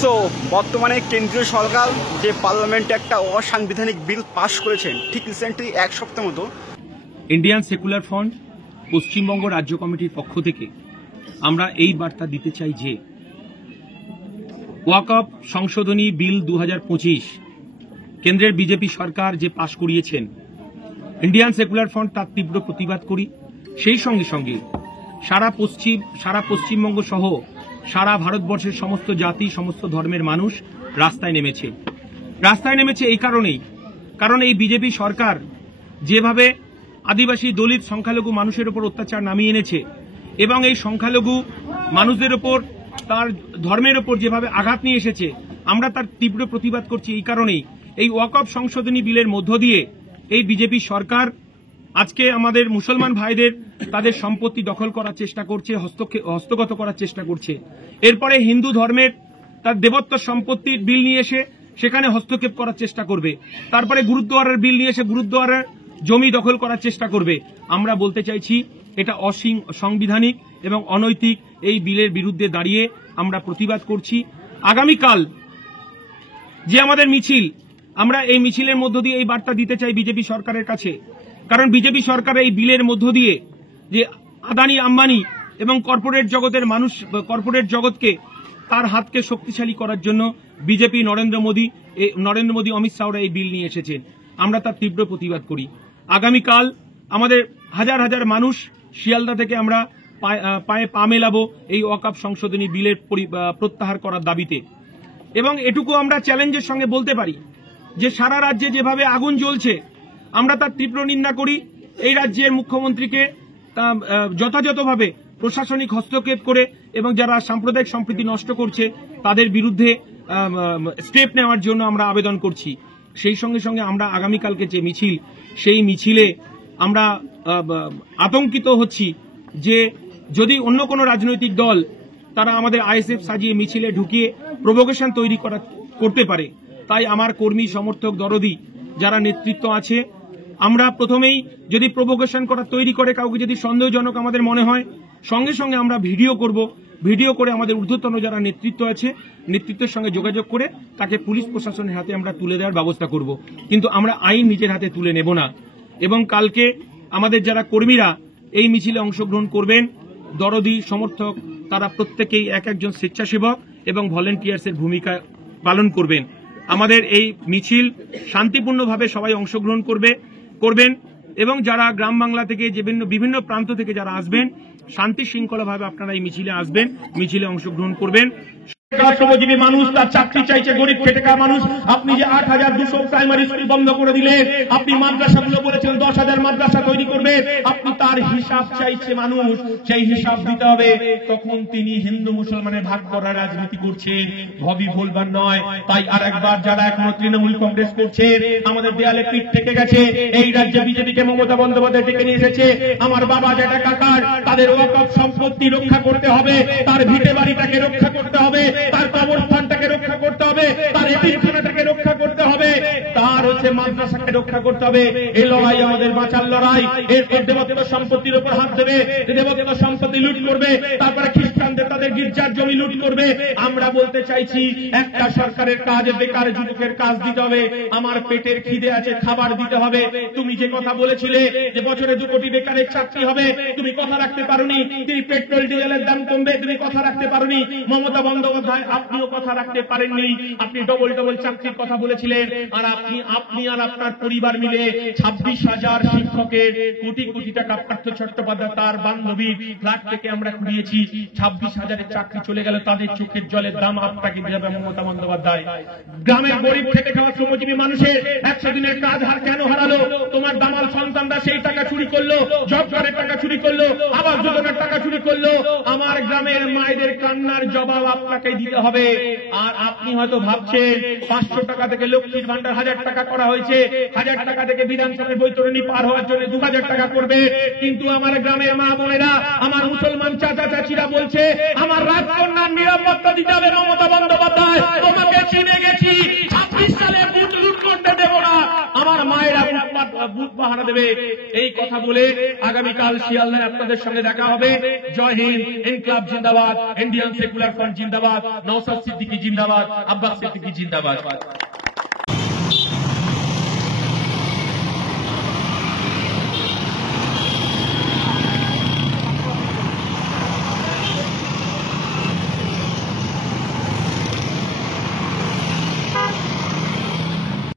So বর্তমানে কেন্দ্রীয় সরকার যে পার্লামেন্টে একটা অসাংবিধানিক বিল পাস করেছেন ঠিক রিসেন্টলি এক সপ্তাহ মতো, ইন্ডিয়ান সেকুলার ফ্রন্ট পশ্চিমবঙ্গ রাজ্য কমিটির পক্ষ থেকে আমরা এই বার্তা দিতে চাই যে ওয়াকফ সংশোধনী বিল 2025 কেন্দ্রের বিজেপি সরকার যে পাশ করিয়েছেন, ইন্ডিয়ান সেকুলার ফ্রন্ট তার তীব্র প্রতিবাদ করি। সেই সঙ্গে সঙ্গে সারা পশ্চিমবঙ্গ সহ সারা ভারতবর্ষের সমস্ত জাতি, সমস্ত ধর্মের মানুষ রাস্তায় নেমেছে এই কারণেই, কারণ এই বিজেপি সরকার যেভাবে আদিবাসী, দলিত, সংখ্যালঘু মানুষের উপর অত্যাচার নামিয়ে এনেছে এবং এই সংখ্যালঘু মানুষদের উপর তার ধর্মের উপর যেভাবে আঘাত নিয়ে এসেছে, আমরা তার তীব্র প্রতিবাদ করছি। এই কারণেই এই ওয়াকফ সংশোধনী বিলের মধ্য দিয়ে এই বিজেপি সরকার আজকে আমাদের মুসলমান ভাইদের তাদের সম্পত্তি দখল করার চেষ্টা করছে, হস্তগত করার চেষ্টা করছে। এরপরে হিন্দু ধর্মের তার দেবত্ব সম্পত্তির বিল নিয়ে এসে সেখানে হস্তক্ষেপ করার চেষ্টা করবে। তারপরে গুরুদ্বারার বিল নিয়ে এসে গুরুদ্বারার জমি দখল করার চেষ্টা করবে। আমরা বলতে চাইছি এটা অসাংবিধানিক এবং অনৈতিক। এই বিলের বিরুদ্ধে দাঁড়িয়ে আমরা প্রতিবাদ করছি। আগামীকাল যে আমাদের মিছিল, আমরা এই মিছিলের মধ্য দিয়ে এই বার্তা দিতে চাই বিজেপি সরকারের কাছে, কারণ বিজেপি সরকার এই বিলের মধ্য দিয়ে যে আদানি, আম্বানি এবং কর্পোরেট জগতের মানুষ, কর্পোরেট জগৎকে তার হাতকে শক্তিশালী করার জন্য বিজেপি নরেন্দ্র মোদী, অমিত শাহরা এই বিল নিয়ে এসেছেন। আমরা তার তীব্র প্রতিবাদ করি। আগামীকাল আমাদের হাজার হাজার মানুষ শিয়ালদা থেকে আমরা পায়ে পা মেলাবো এই ওয়াকফ সংশোধনী বিলের প্রত্যাহার করার দাবিতে। এবং এটুকু আমরা চ্যালেঞ্জের সঙ্গে বলতে পারি যে সারা রাজ্যে যেভাবে আগুন জ্বলছে, আমরা তার তীব্র নিন্দা করি। এই রাজ্যের মুখ্যমন্ত্রীকে যথাযথভাবে প্রশাসনিক হস্তক্ষেপ করে এবং যারা সাম্প্রদায়িক সম্প্রীতি নষ্ট করছে তাদের বিরুদ্ধে স্টেপ নেওয়ার জন্য আমরা আবেদন করছি। সেই সঙ্গে সঙ্গে আমরা আগামীকালকে যে মিছিল, সেই মিছিলে আমরা আতঙ্কিত হচ্ছি যে যদি অন্য কোনো রাজনৈতিক দল তারা আমাদের আইএসএফ সাজিয়ে মিছিলে ঢুকিয়ে প্রভোকেশন তৈরি করতে পারে। তাই আমার কর্মী, সমর্থক, দরদি যারা নেতৃত্ব আছে, আমরা প্রথমেই যদি প্রভোকেশন তৈরি করে কাউকে যদি সন্দেহজনক আমাদের মনে হয়, সঙ্গে সঙ্গে আমরা ভিডিও করে আমাদের ঊর্ধ্বতন যারা নেতৃত্ব আছে, নেতৃত্বের সঙ্গে যোগাযোগ করে তাকে পুলিশ প্রশাসনের হাতে আমরা তুলে দেওয়ার ব্যবস্থা করব। কিন্তু আমরা আইন নিজের হাতে তুলে নেব না। এবং কালকে আমাদের যারা কর্মীরা এই মিছিলে অংশগ্রহণ করবেন, দরদি, সমর্থক, তারা প্রত্যেকেই এক একজন স্বেচ্ছাসেবক এবং ভলেন্টিয়ার্সের ভূমিকা পালন করবেন। আমাদের এই মিছিল শান্তিপূর্ণভাবে সবাই অংশগ্রহণ করবেন এবং যারা গ্রাম বাংলা থেকে বিভিন্ন প্রান্ত থেকে যারা আসবেন, শান্তি শৃঙ্খলাভাবে আপনারা এই মিছিলে আসবেন, মিছিলে অংশগ্রহণ করবেন। শ্রমজীবী মানুষ তার চাকরি চাইছে, গরিব খেটে খাওয়া মানুষ। আপনি যে 8200 প্রাইমারি স্কুল বন্ধ করে দিলেন, আপনি মাদ্রাসাগুলো বলেছেন 10,000 মাদ্রাসা তৈরি করবে, আপনি তার হিসাব চাইছে মানুষ, সেই হিসাব দিতে হবে। তখন তিনি হিন্দু মুসলমানের ভাগ করার রাজনীতি করছেন, ভবি ভুলবার নয়। তাই আর একবার যারা এখনো তৃণমূল কংগ্রেস করছে, আমাদের দেয়ালে পিঠ থেকে গেছে। এই রাজ্যে বিজেপিকে মমতা বন্দ্যোপাধ্যায় ডেকে নিয়ে এসেছে। আমার বাবা যেটা কাকার, তাদের ওয়াকফ সম্পত্তি রক্ষা করতে হবে, তার ভিটে বাড়িটাকে রক্ষা করতে হবে, তার কবরস্থানটাকে রক্ষা করতে হবে, তার এতিমখানাটাকে রক্ষা করতে হবে, তার মাদ্রাসাকে রক্ষা করতে হবে। এই লড়াই আমাদের বাঁচার লড়াই। এরপর দেবত্ব সম্পত্তির উপর হাত দেবে, দেবত্ব সম্পত্তি লুট করবে, তারপরে খ্রিস্টানদের তাদের গির্জার জমি লুট করবে। আমরা বলতে চাইছি একটা সরকারের কাজ, বেকার যুবকের কাজ দিতে হবে। আমার পেটের খিদে আছে, খাবার দিতে হবে। তুমি যে কথা বলেছিলে যে বছরে 2 কোটি বেকারের চাকরি হবে, তুমি কথা রাখতে পারোনি। পেট্রোল ডিজেলের দাম কমবে, তুমি কথা রাখতে পারোনি। মমতা বন্দ্যোপাধ্যায়, আপনিও কথা রাখতে পারেননি। আপনি ডবল চাকরির কথা বলেছিলেন, আর আপনি আর আপনার পরিবার মিলে 26,000 শিক্ষকের কোটি কোটি টাকা পার্থ চট্টোপাধ্যায় তার বান্ধবী ফ্ল্যাট থেকে আমরা কুড়িয়েছি। 26,000 চাকরি চলে গেল, তাদের চোখের জলের দাম আপনাকে দেবে মমতা বন্দ্যোপাধ্যায়। গ্রামের গরিব খেটে খাওয়া শ্রমজীবী মানুষের 100 দিনের কাজ কেন হারালো? তোমার দামাল সন্তানরা সেই টাকা চুরি করলো, জব কার্ডের টাকা চুরি করলো, আবাস যোজনার টাকা চুরি করলো। আমার গ্রামের মায়েদের কান্নার জবাব আপনাকে দিতে হবে। আর আপনি হয়তো ভাবছেন 500 টাকা থেকে লক্ষ্মীর ভান্ডার 1000 টাকা করা হয়েছে, 1000 টাকা থেকে বিধানসভার বৈতরণী পার হওয়ার জন্য 2000 টাকা করবে। কিন্তু আমার গ্রামের মা বোনেরা, আমার মুসলমান চাচা চাচিরা বলছে, আমার রাজকন্যার নিরাপত্তা দিতে হবে মমতা বন্দ্যোপাধ্যায়। তোমাকে চিনে গেছি, 26 সালে বুট লুট করতে দেব না। আমার মায়েরা বুথ পাহারা দেবে। এই কথা বলে আগামীকাল শিয়ালদায় আপনাদের সঙ্গে দেখা হবে। জয় হিন্দ, ইনকলাব জিন্দাবাদ, ইন্ডিয়ান সেকুলার ফ্রন্ট জিন্দাবাদ, নওশাদ সিদ্দিকী জিন্দাবাদ, আব্বাস সিদ্দিকী জিন্দাবাদ।